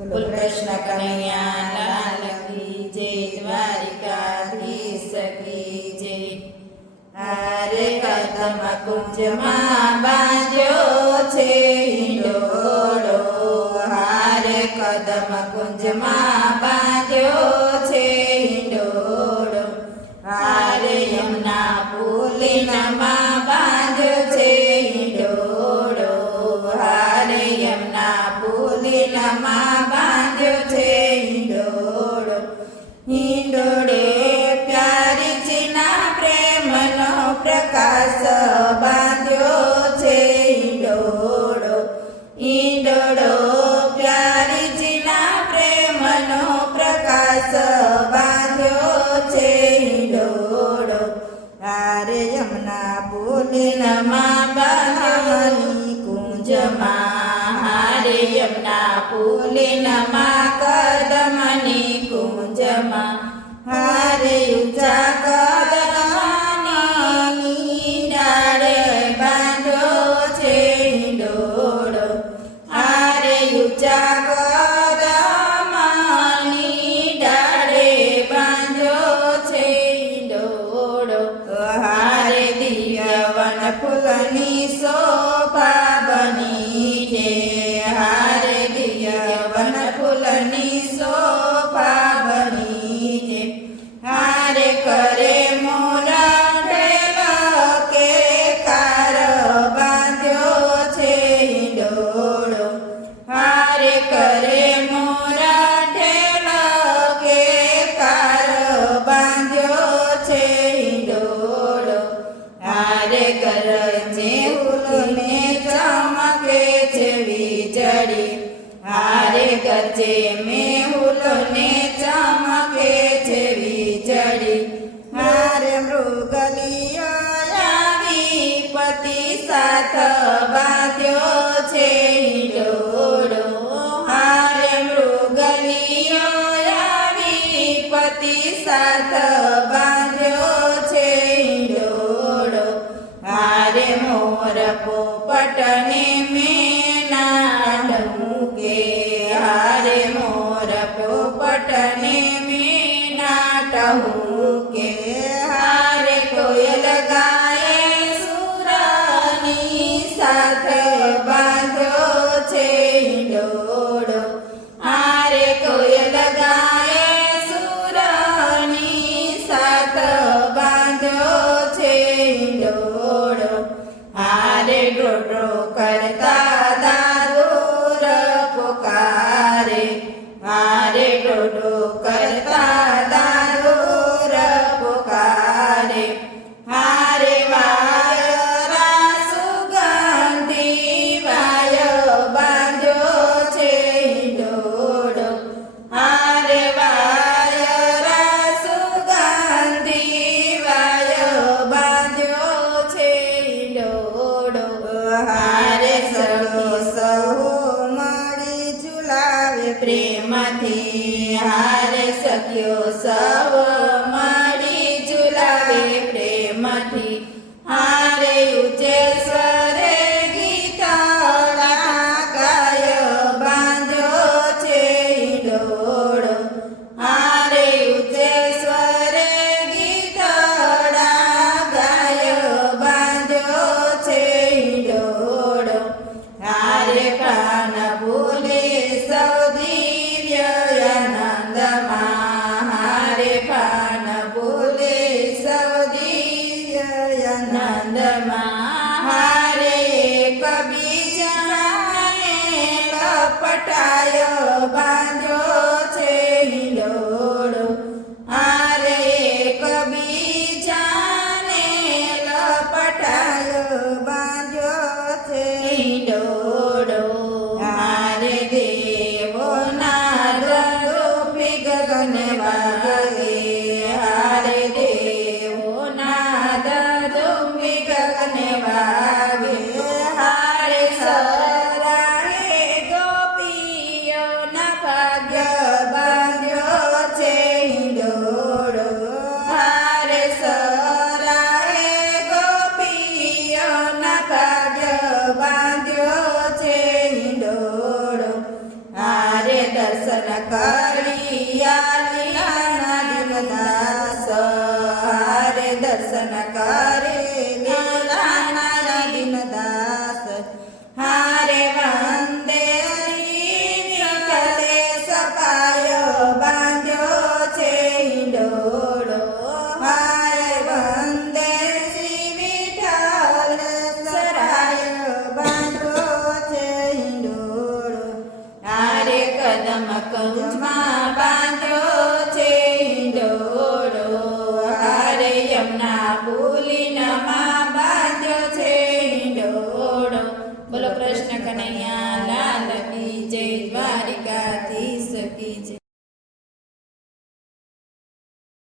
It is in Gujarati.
બોલ કૃષ્ણ કનૈયા લાલ કી જય, દ્વારિકાધીશ કી જય. હારે કદમ કુંજમાં બાંધ્યો છે હિંડોળો, હારે કદમ કુંજમાં બાંધ્યો છે હિંડોળો, હારે યમુના પુલિનમાં બાંધ્યો છે હિંડોળો, હારે યમુના પુલિનમાં બાંધ્યો છે હિંડોળો. હિંડોળે પ્યારીજીના પ્રેમનો પ્રકાશ બાંધ્યો છે હિંડોળો, હિંડોળો પ્યારીજીના પ્રેમનો પ્રકાશ બાંધ્યો છે હિંડોળો, હારે યમુના પુલિનમાં બાંધ્યો કુંજમાં, હારે યમુના પુલિનમાં કદમની કુંજમાં, હારે ઊંચા કદમની ડાળે બાંધ્યો છે હિંડોળો, હારે ઊંચા કદમની ડાળે બાંધ્યો છે હિંડોળો, હારે દિવ્ય વન ફૂલની શોભા બની છે, હારે દિવ્ય વન ફૂલની શોભા બની છે, હારે કરે મોરઢેલો કે કાર બાંધ્યો છે હિંડોળો, હારે કરે મોરઢેલો કે કાર બાંધ્યો છે હિંડોળો, હારે ગરજે ફૂલને ચમકે છે વીજળી, હારે ગરજે મેહુલને ચમકે છે વીજળી, હારે મૃગલીઓ આવી પતિ સાથ બાંધ્યો છે હિંડોળો, હારે મૃગલીઓ આવી પતિ સાથ બાંધ્યો છે હિંડોળો, હારે મોર પોપટને મેના મૂકે, હારે મોર પોપટને મેના મૂકે, હારે કોયલ ગાય સુરની સાથે બાંધ્યો છે હિંડોળો, હારે કોયલ ગાય સુરની સાથે બાંધ્યો છે હિંડોળો, હારે ડોડો કરતા દાદુર પોકારે, હારે ડોડો કરતા દાદુર પોકારે, હારે વાયરા સુગંધી વાયો બાંધ્યો છે હિંડોળો, હારે વાયરા સુગંધી વાયો બાંધ્યો છે હિંડોળો, હારે સળો સહુ મળી ઝુલાવે પ્રેમથી, હારે સખ્યો સૌ મળી ઝુલાવે પ્રેમથી, હારે ઊંચે સ્વરે ગીતડા ગાય બાંધ્યો છે હિંડોળો, હારે ઊંચે સ્વરે ગીતડા ગાય બાંધ્યો છે હિંડોળો, હારે પ્રાણ ભૂલે સૌ દિવ્ય આનંદમાં, હારે પ્રાણ દર્શન કરી આલિયાના દીનદાસ હારે દર્શન કરી આલિયાના દીનદાસ હારે વંદે વિઠ્ઠલે સપાયો બાંધ્યો છે હિંડોળો હારે વંદે શ્રી વિઠ્ઠલ સરાય બાંધ્યો છે હિંડોળો હારે કદમ કંજમાં બાંધ્યો છે હિંડોળો હારે યમુના